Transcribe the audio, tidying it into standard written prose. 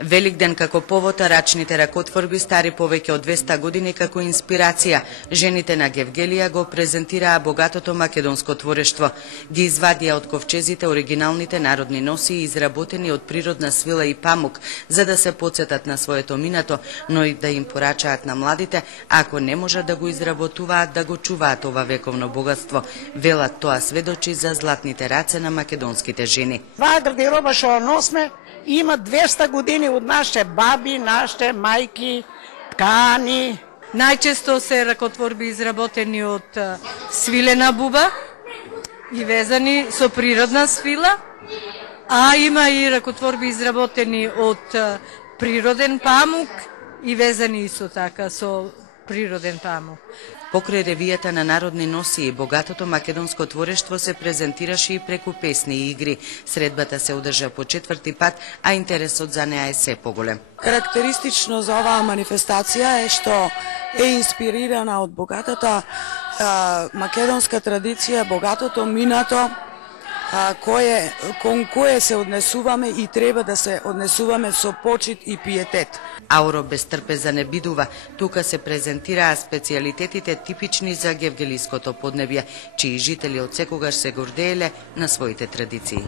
Великден како повод, а рачните ракотворби стари повеќе од 200 години како инспирација. Жените на Гевгелија го презентираа богатото македонско творештво. Ги извадија од ковчезите оригиналните народни носии изработени од природна свила и памук, за да се потсетат на своето минато, но и да им порачаат на младите, ако не можат да го изработуваат, да го чуваат ова вековно богатство. Велат, тоа сведочи за златните раце на македонските жени. Таа гардероба што носме има 200 години од нашите баби, нашите мајки, ткани. Најчесто се ракотворби изработени од свилена буба и везани со природна свила, а има и ракотворби изработени од природен памук и везани исто така со природен памук. Покрај ревијата на народни носии, богатото македонско творештво се презентираше и преку песни и игри. Средбата се одржа по 4-ти пат, а интересот за неа е се поголем. Карактеристично за оваа манифестација е што е инспирирана од богатата македонска традиција, богатото минато, кон кое се однесуваме и треба да се однесуваме со почит и пиетет. Ауро без трпеза не бидува. Тука се презентираа специјалитетите типични за гевгелиското поднебје, чии жители од секогаш се гордееле на своите традиции.